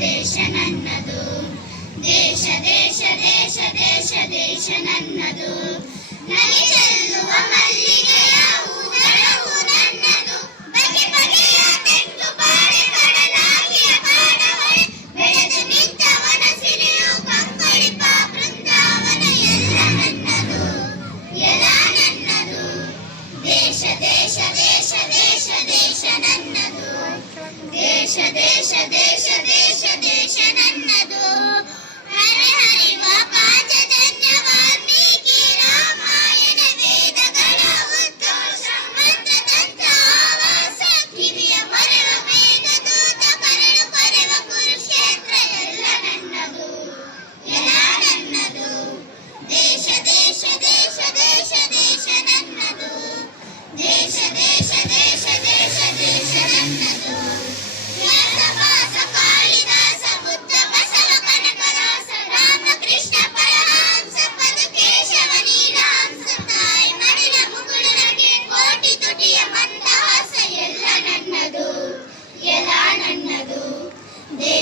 ದೇಶ ನನ್ನದು ದೇಶ ದೇಶ ದೇಶ ದೇಶ ದೇಶ ನನ್ನದು ನಗೆ ಚೆಲ್ಲುವ ಮಲ್ಲಿಗೆಯ ನನ್ನದು ದೇಶ ದೇಶ ದೇಶ ದೇಶ ದೇಶ ನನ್ನದು ದೇಶ ದೇಶ ದೇಶ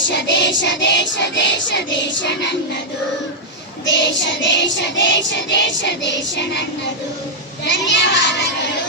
ದೇಶ ದೇಶ ದೇಶ ದೇಶ ದೇಶ ನನ್ನದು. ದೇಶ ದೇಶ ದೇಶ ದೇಶ ದೇಶ ನನ್ನದು. ಧನ್ಯವಾದಗಳು.